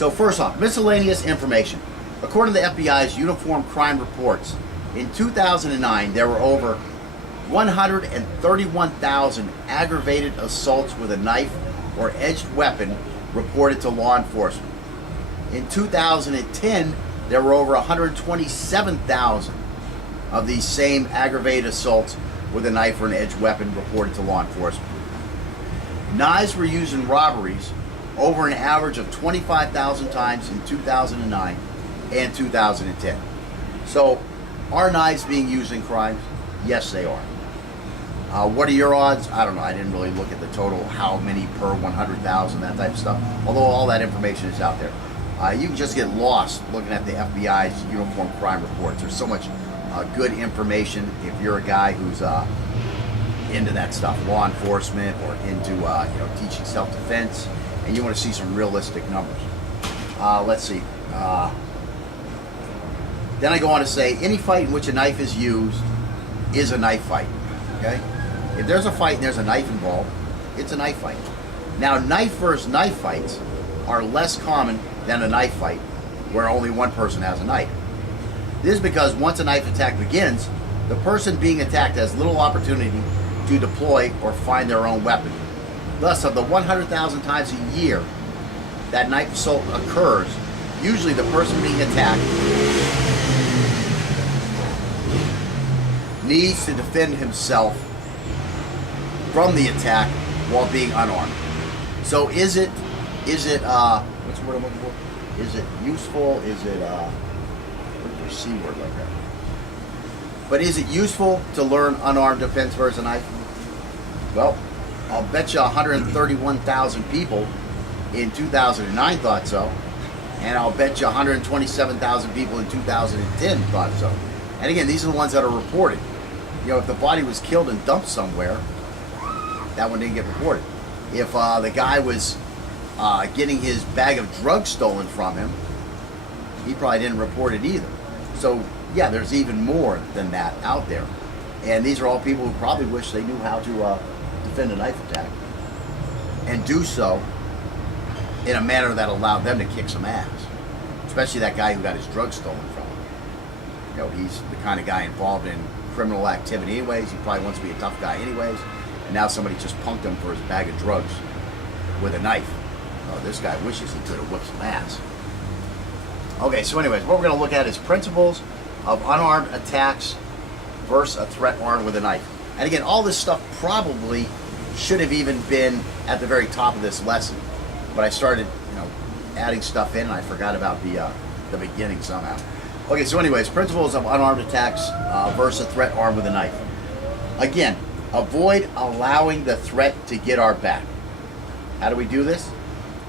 So first off, miscellaneous information. According to the FBI's Uniform Crime Reports, in 2009 there were over 131,000 aggravated assaults with a knife or edged weapon reported to law enforcement. In 2010, there were over 127,000 of these same aggravated assaults with a knife or an edged weapon reported to law enforcement. Knives were used in robberies over an average of 25,000 times in 2009 and 2010. So, are knives being used in crimes? Yes, they are. What are your odds? I don't know. I didn't really look at the total, how many per 100,000, that type of stuff. Although all that information is out there. You can just get lost looking at the FBI's Uniform Crime Reports. There's so much good information if you're a guy who's into that stuff, law enforcement, or into teaching self-defense, and you want to see some realistic numbers. Let's see. Then I go on to say, any fight in which a knife is used is a knife fight. Okay? If there's a fight and there's a knife involved, it's a knife fight. Now, knife versus knife fights are less common than a knife fight where only one person has a knife. This is because once a knife attack begins, the person being attacked has little opportunity to deploy or find their own weapon. Thus, of the 100,000 times a year that knife assault occurs, usually the person being attacked needs to defend himself from the attack while being unarmed. So is it what's the word I'm looking for? Is it useful? Is it what's your C word like that? But is it useful to learn unarmed defense versus a knife? Well, I'll bet you 131,000 people in 2009 thought so, and I'll bet you 127,000 people in 2010 thought so. And again, these are the ones that are reported. If the body was killed and dumped somewhere, that one didn't get reported. If the guy was getting his bag of drugs stolen from him, he probably didn't report it either. So yeah, there's even more than that out there. And these are all people who probably wish they knew how to defend a knife attack and do so in a manner that allowed them to kick some ass. Especially that guy who got his drugs stolen from him. He's the kind of guy involved in criminal activity anyways. He probably wants to be a tough guy anyways. And now somebody just punked him for his bag of drugs with a knife. Oh, this guy wishes he could have whipped some ass. Okay, so anyways, what we're going to look at is principles of unarmed attacks versus a threat armed with a knife. And again, all this stuff probably should have even been at the very top of this lesson. But I started, adding stuff in, and I forgot about the beginning somehow. Okay, so anyways, principles of unarmed attacks versus a threat armed with a knife. Again, avoid allowing the threat to get our back. How do we do this?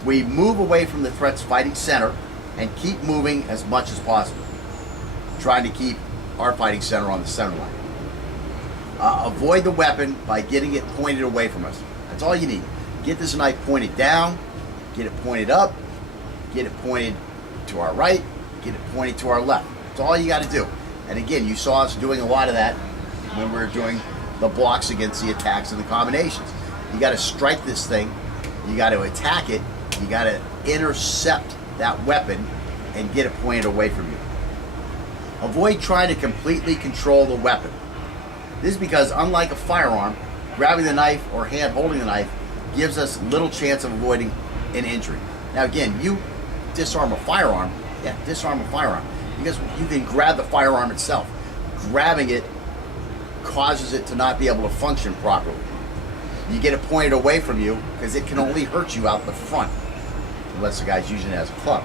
We move away from the threat's fighting center and keep moving as much as possible, trying to keep our fighting center on the center line. Avoid the weapon by getting it pointed away from us. That's all you need. Get this knife pointed down, get it pointed up, get it pointed to our right, get it pointed to our left. That's all you got to do. And again, you saw us doing a lot of that when we were doing the blocks against the attacks and the combinations. You got to strike this thing, you got to attack it, you got to intercept that weapon and get it pointed away from you. Avoid trying to completely control the weapon. This is because, unlike a firearm, grabbing the knife or hand holding the knife gives us little chance of avoiding an injury. Now again, you disarm a firearm, disarm a firearm, because you can grab the firearm itself. Grabbing it causes it to not be able to function properly. You get it pointed away from you because it can only hurt you out the front, unless the guy's using it as a club.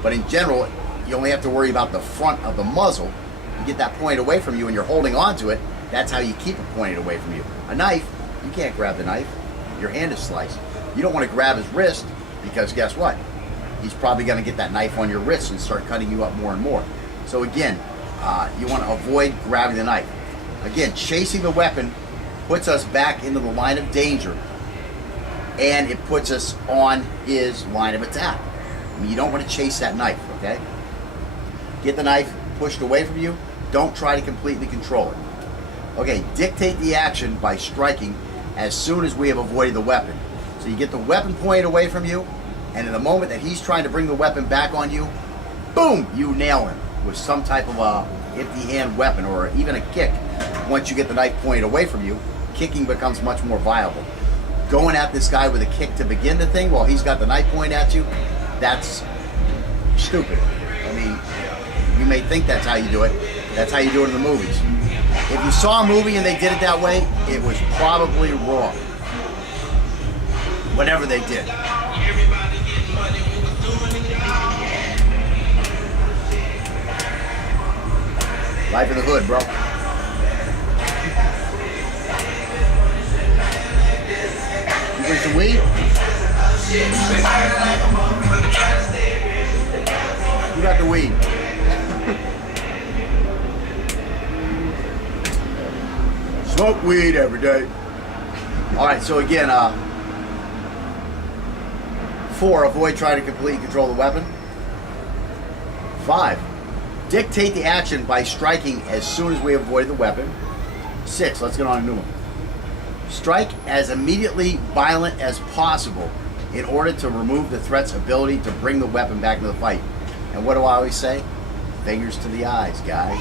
But in general, you only have to worry about the front of the muzzle. You get that pointed away from you and you're holding on to it, that's how you keep it pointed away from you. A knife, you can't grab the knife. Your hand is sliced. You don't want to grab his wrist because guess what? He's probably going to get that knife on your wrist and start cutting you up more and more. So again, you want to avoid grabbing the knife. Again, chasing the weapon puts us back into the line of danger and it puts us on his line of attack. I mean, you don't want to chase that knife, okay? Get the knife pushed away from you. Don't try to completely control it. Okay, dictate the action by striking as soon as we have avoided the weapon. So you get the weapon pointed away from you, And in the moment that he's trying to bring the weapon back on you, boom, you nail him with some type of a empty hand weapon or even a kick. Once you get the knife pointed away from you, kicking becomes much more viable. Going at this guy with a kick to begin the thing while he's got the knife pointed at you, that's stupid. I mean, you may think that's how you do it. That's how you do it in the movies. If you saw a movie and they did it that way, it was probably wrong. Whatever they did. Life in the hood, bro. You bring some weed? You got the weed. Smoke weed every day. All right, so again, 4, avoid trying to completely control the weapon. 5, dictate the action by striking as soon as we avoid the weapon. 6, let's get on a new one. Strike as immediately violent as possible in order to remove the threat's ability to bring the weapon back into the fight. And what do I always say? Fingers to the eyes, guys.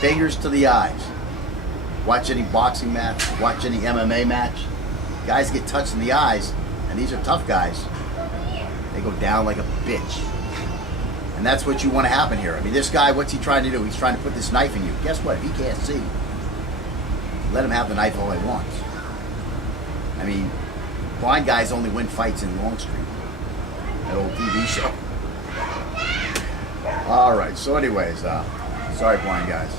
Fingers to the eyes. Watch any boxing match, watch any MMA match. Guys get touched in the eyes, and these are tough guys. They go down like a bitch. And that's what you want to happen here. I mean, this guy, what's he trying to do? He's trying to put this knife in you. Guess what? If he can't see, let him have the knife all he wants. I mean, blind guys only win fights in Longstreet. That old TV show. All right, so anyways, sorry, blind guys.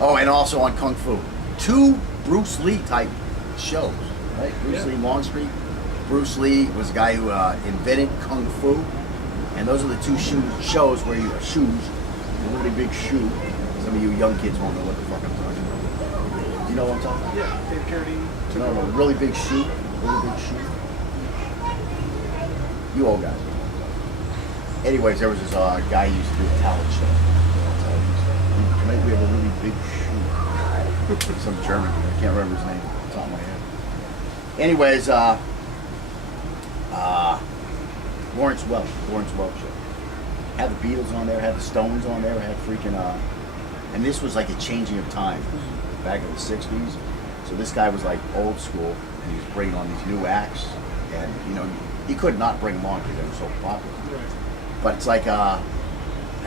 Oh, and also on Kung Fu. 2 Bruce Lee type shows, right? Bruce Lee, Longstreet. Bruce Lee was the guy who invented Kung Fu. And those are the 2 shows where you shoes, a really big shoe. Some of you young kids won't know what the fuck I'm talking about. You know what I'm talking about? Yeah, Dave Carradine. No, really big shoe. Really big shoe. You old guys. Anyways, there was this guy who used to do a talent show. Tonight we have a really big shoe. Some German. I can't remember his name off the top of my head. Anyways, Lawrence Welk show. Had the Beatles on there, had the Stones on there, had freaking and this was like a changing of time back in the 60s. So this guy was like old school, and he was bringing on these new acts, and you know, he could not bring them on because they were so popular. Right. But it's like, I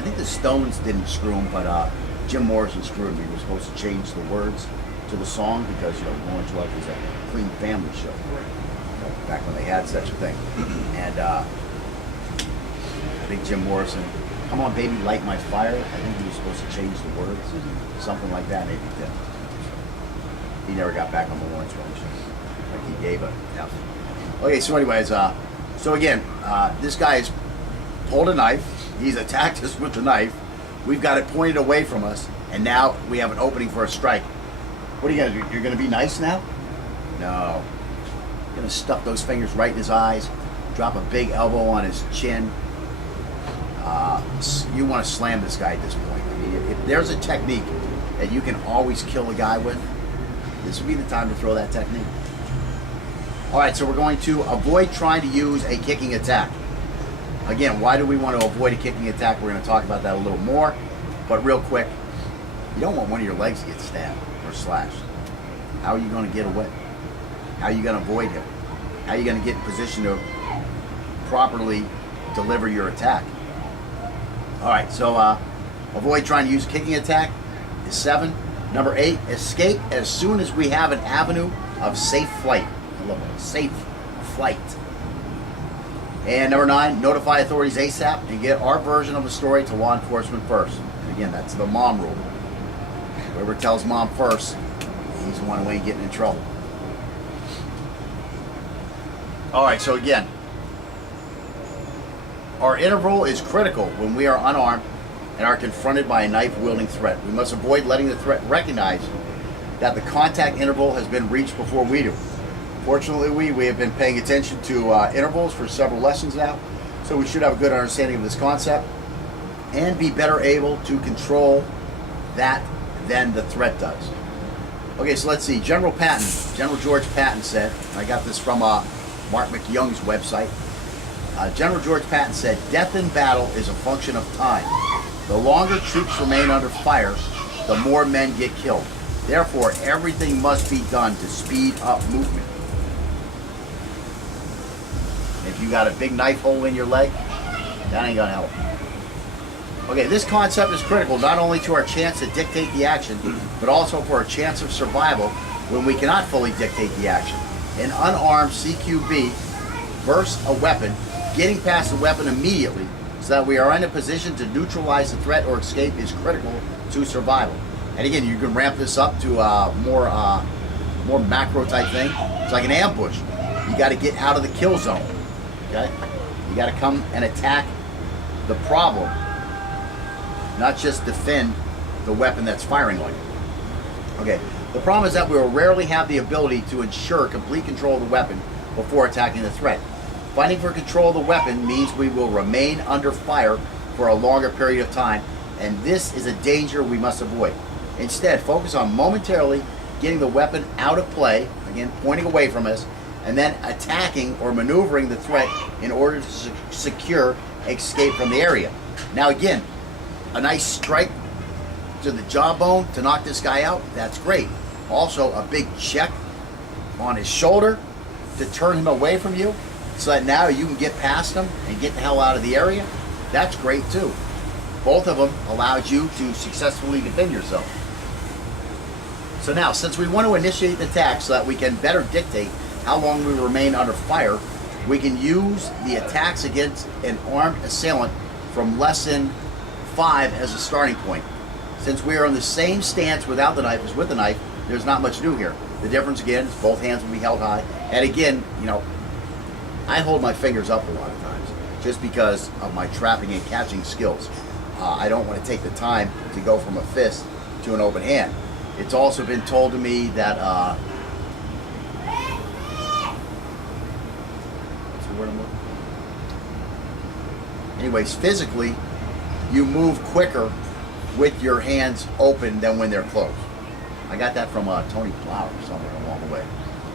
think the Stones didn't screw him, but Jim Morrison screwed him. He was supposed to change the words to the song because, you know, Lawrence Welk was a clean family show. Right. You know, back when they had such a thing. And I think Jim Morrison, "Come on, baby, light my fire." I think he was supposed to change the words, something like that. Maybe he did. He never got back on the Lawrence Welk show. Like he gave a F. Okay, so anyways, so again, this guy has pulled a knife. He's attacked us with the knife. We've got it pointed away from us, and now we have an opening for a strike. What are you gonna do? You're gonna be nice now? No. You're gonna stuff those fingers right in his eyes, drop a big elbow on his chin. You want to slam this guy at this point. I mean, if there's a technique that you can always kill a guy with, this would be the time to throw that technique. All right, so we're going to avoid trying to use a kicking attack. Again, why do we want to avoid a kicking attack? We're going to talk about that a little more. But real quick, you don't want one of your legs to get stabbed or slashed. How are you going to get away? How are you going to avoid him? How are you going to get in position to properly deliver your attack? All right, so avoid trying to use a kicking attack is 7. Number 8, escape as soon as we have an avenue of safe flight. I love that, safe flight. And number 9, notify authorities ASAP and get our version of the story to law enforcement first. And again, that's the mom rule. Whoever tells mom first, he's the one who ain't getting in trouble. All right, so again, our interval is critical when we are unarmed and are confronted by a knife-wielding threat. We must avoid letting the threat recognize that the contact interval has been reached before we do. Fortunately, we have been paying attention to intervals for several lessons now, so we should have a good understanding of this concept and be better able to control that than the threat does. Okay, so let's see. General George Patton said, I got this from Mark McYoung's website. General George Patton said, "Death in battle is a function of time. The longer troops remain under fire, the more men get killed. Therefore, everything must be done to speed up movement." If you got a big knife hole in your leg, that ain't gonna help. Okay, this concept is critical not only to our chance to dictate the action, but also for our chance of survival when we cannot fully dictate the action. An unarmed CQB versus a weapon, getting past the weapon immediately so that we are in a position to neutralize the threat or escape is critical to survival. And again, you can ramp this up to a more macro type thing. It's like an ambush. You got to get out of the kill zone. Okay? You got to come and attack the problem, not just defend the weapon that's firing on you. Okay, the problem is that we will rarely have the ability to ensure complete control of the weapon before attacking the threat. Fighting for control of the weapon means we will remain under fire for a longer period of time, and this is a danger we must avoid. Instead, focus on momentarily getting the weapon out of play, again pointing away from us, and then attacking or maneuvering the threat in order to secure escape from the area. Now again, a nice strike to the jawbone to knock this guy out, that's great. Also, a big check on his shoulder to turn him away from you so that now you can get past him and get the hell out of the area, that's great too. Both of them allows you to successfully defend yourself. So now, since we want to initiate the attack so that we can better dictate how long we remain under fire, we can use the attacks against an armed assailant from lesson 5 as a starting point. Since we are in the same stance without the knife as with the knife, there's not much new here. The difference again is both hands will be held high. And again, you know, I hold my fingers up a lot of times just because of my trapping and catching skills. I don't want to take the time to go from a fist to an open hand. It's also been told to me that what's the word I'm looking for? Anyways, physically, you move quicker with your hands open than when they're closed. I got that from Tony Plow or something along the way.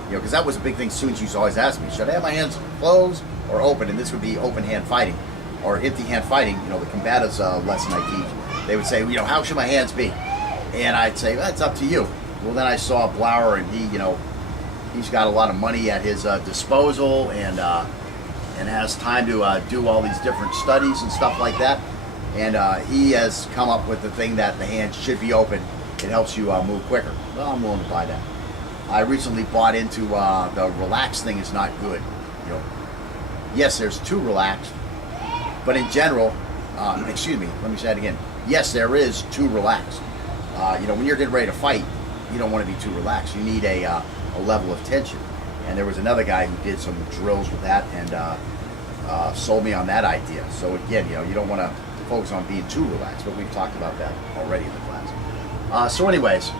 You know, because that was a big thing. Students used to always ask me, should I have my hands closed or open? And this would be open hand fighting or empty hand fighting. You know, the combatives lesson I teach, they would say, you know, how should my hands be? And I'd say, well, it's up to you. Well, then I saw Blower, and he, you know, he's got a lot of money at his disposal and has time to do all these different studies and stuff like that. And he has come up with the thing that the hands should be open. It helps you move quicker. Well, I'm willing to buy that. I recently bought into the relaxed thing is not good. You know, yes, there's too relaxed, but in general, excuse me, let me say it again. Yes, there is too relaxed. You know, when you're getting ready to fight, you don't want to be too relaxed. You need a level of tension. And there was another guy who did some drills with that and sold me on that idea. So again, you know, you don't want to focus on being too relaxed, but we've talked about that already in the class. So anyways,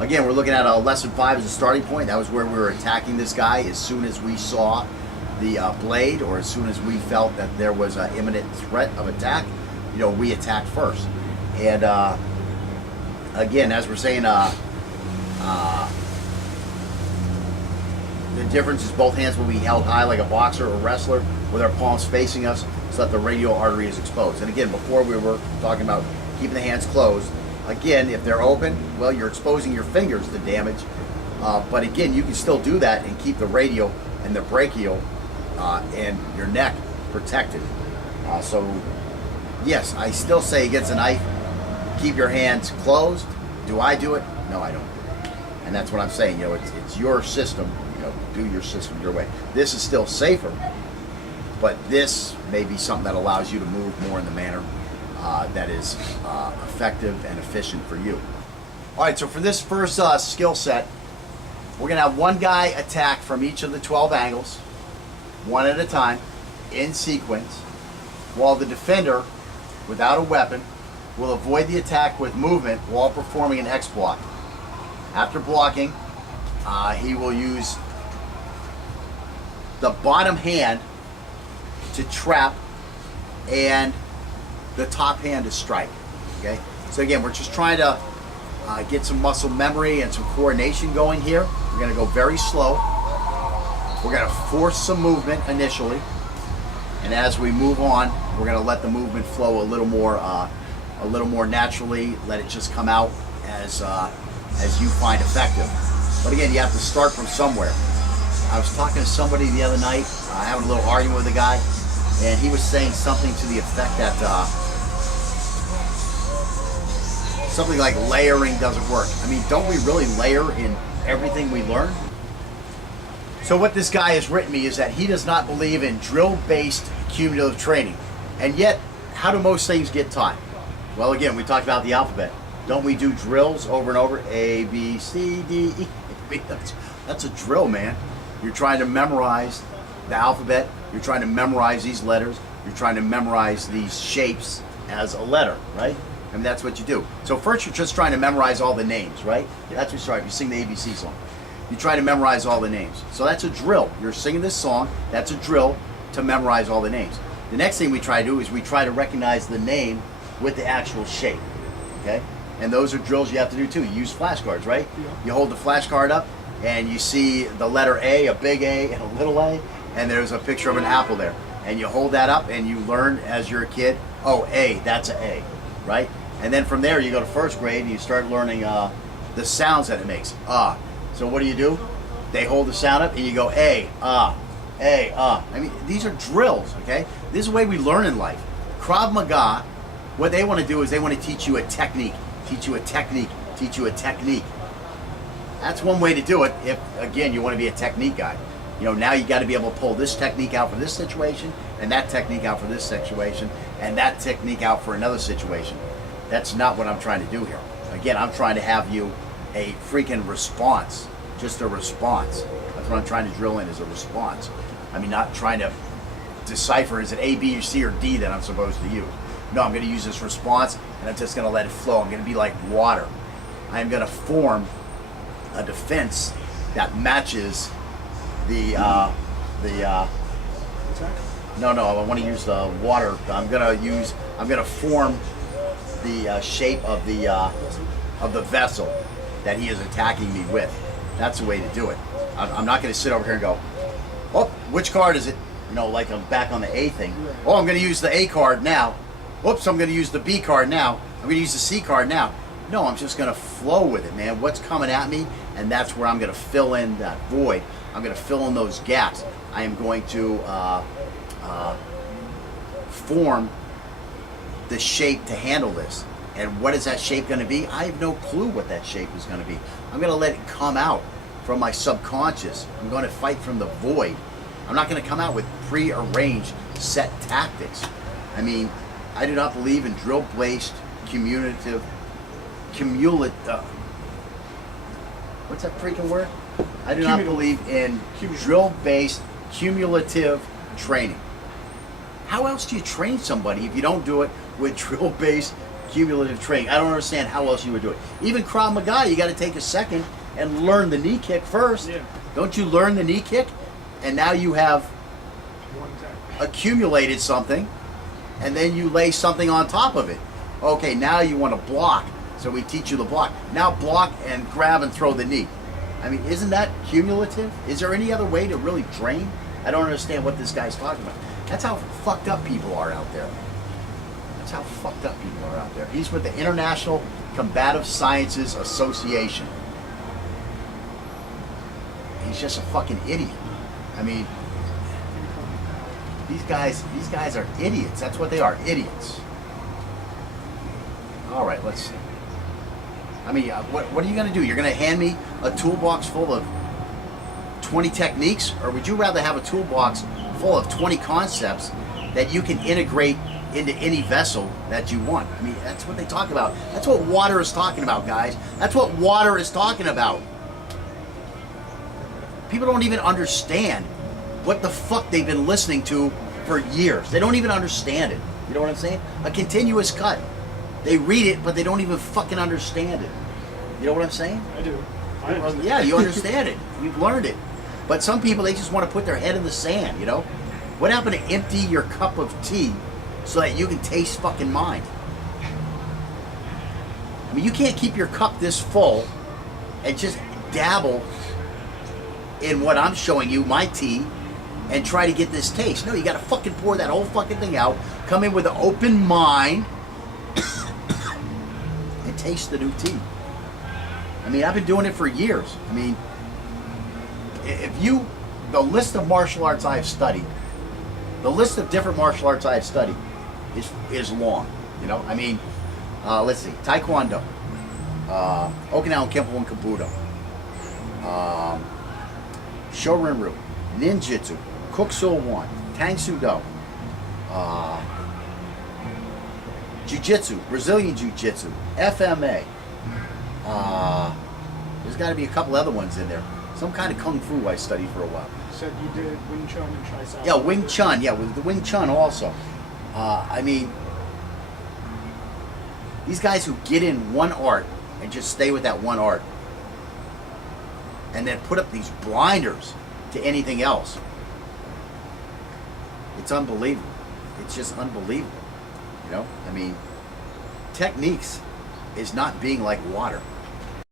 again, we're looking at lesson 5 as a starting point. That was where we were attacking this guy as soon as we saw the blade, or as soon as we felt that there was an imminent threat of attack. You know, we attacked first. And again, as we're saying, the difference is both hands will be held high like a boxer or wrestler with our palms facing us so that the radial artery is exposed. And again, before we were talking about keeping the hands closed. Again, if they're open, well, you're exposing your fingers to damage. But again, you can still do that and keep the radial and the brachial and your neck protected. So yes, I still say against a knife, keep your hands closed. Do I do it? No, I don't do it. And that's what I'm saying. You know, it's your system. You know, do your system your way. This is still safer, but this may be something that allows you to move more in the manner that is effective and efficient for you. All right, so for this first skill set, we're going to have one guy attack from each of the 12 angles, one at a time, in sequence, while the defender, without a weapon, will avoid the attack with movement while performing an X block. After blocking, he will use the bottom hand to trap and the top hand to strike. Okay, so again, we're just trying to get some muscle memory and some coordination going here. We're going to go very slow. We're going to force some movement initially, and as we move on, we're going to let the movement flow a little more naturally. Let it just come out as you find effective. But again, you have to start from somewhere. I was talking to somebody the other night, having a little argument with a guy, and he was saying something to the effect that something like layering doesn't work. I mean, don't we really layer in everything we learn? So what this guy has written me is that he does not believe in drill-based cumulative training. And yet, how do most things get taught? Well, again, we talked about the alphabet. Don't we do drills over and over? A, B, C, D, E. That's a drill, man. You're trying to memorize the alphabet. You're trying to memorize these letters. You're trying to memorize these shapes as a letter, right? I mean, that's what you do. So first, you're just trying to memorize all the names, right? That's what you start. You sing the ABC song. You try to memorize all the names. So that's a drill. You're singing this song. That's a drill to memorize all the names. The next thing we try to do is we try to recognize the name with the actual shape, okay? And those are drills you have to do too. You use flashcards, right? Yeah. You hold the flashcard up and you see the letter A, a big A and a little a, and there's a picture of an apple there. And you hold that up and you learn as you're a kid, oh, A, that's an A, right? And then from there you go to first grade and you start learning the sounds that it makes. So what do? They hold the sound up and you go A, A, I mean, these are drills, okay? This is the way we learn in life. Krav Maga, what they want to do is they want to teach you a technique, teach you a technique, teach you a technique. That's one way to do it if, again, you want to be a technique guy. You know, now you got to be able to pull this technique out for this situation and that technique out for this situation and that technique out for another situation. That's not what I'm trying to do here. Again, I'm trying to have you a freaking response, just a response. That's what I'm trying to drill in, is a response. I mean, not trying to decipher, is it A, B, or C, or D that I'm supposed to use? No, I'm going to use this response, and I'm just going to let it flow. I'm going to be like water. I'm going to form a defense that matches the no, I want to use the water. I'm going to form the shape of the vessel that he is attacking me with. That's the way to do it. I'm not going to sit over here and go, oh, which card is it? You know, like I'm back on the A thing. Oh, I'm going to use the A card now. Whoops, I'm going to use the B card now. I'm going to use the C card now. No, I'm just going to flow with it, man. What's coming at me, and that's where I'm going to fill in that void. I'm going to fill in those gaps. I am going to form the shape to handle this. And what is that shape going to be? I have no clue what that shape is going to be. I'm going to let it come out from my subconscious. I'm going to fight from the void. I'm not going to come out with pre-arranged set tactics. I mean, I do not believe in drill-based what's that freaking word? I do not believe in drill-based cumulative training. How else do you train somebody if you don't do it with drill-based cumulative training? I don't understand how else you would do it. Even Krav Maga, you got to take a second and learn the knee kick first. Yeah. Don't you learn the knee kick? And now you have accumulated something, and then you lay something on top of it. Okay, now you want to block, so we teach you the block. Now block and grab and throw the knee. I mean, isn't that cumulative? Is there any other way to really train? I don't understand what this guy's talking about. That's how fucked up people are out there. That's how fucked up people are out there. He's with the International Combative Sciences Association. He's just a fucking idiot. I mean, these guys are idiots. That's what they are, idiots. All right, let's see. I mean, what are you going to do? You're going to hand me a toolbox full of 20 techniques, or would you rather have a toolbox full of 20 concepts that you can integrate into any vessel that you want? I mean, that's what they talk about. That's what water is talking about, guys. That's what water is talking about. People don't even understand what the fuck they've been listening to for years. They don't even understand it. You know what I'm saying? A continuous cut. They read it, but they don't even fucking understand it. You know what I'm saying? I do. I understand. Yeah, you understand it. You've learned it. But some people, they just want to put their head in the sand, you know? What happened to empty your cup of tea so that you can taste fucking mine? I mean, you can't keep your cup this full and just dabble in what I'm showing you, my tea, and try to get this taste. No, you got to fucking pour that whole fucking thing out, come in with an open mind, and taste the new tea. I mean, I've been doing it for years. I mean, the list of martial arts I have studied, the list of different martial arts I have studied is long. You know, I mean, let's see, Taekwondo, Okinawan Kempo and Kabuto, Shorin-ryu, Ninjutsu, Kuk-Sul-Won, Tang Soo Do, Jiu-Jitsu, Brazilian Jiu-Jitsu, FMA. There's got to be a couple other ones in there. Some kind of Kung Fu I studied for a while. You said you did Wing Chun and Chai Sao. Yeah, Wing Chun. Yeah, with the Wing Chun also. I mean, these guys who get in one art and just stay with that one art and then put up these blinders to anything else. It's unbelievable. It's just unbelievable. You know? I mean, techniques is not being like water.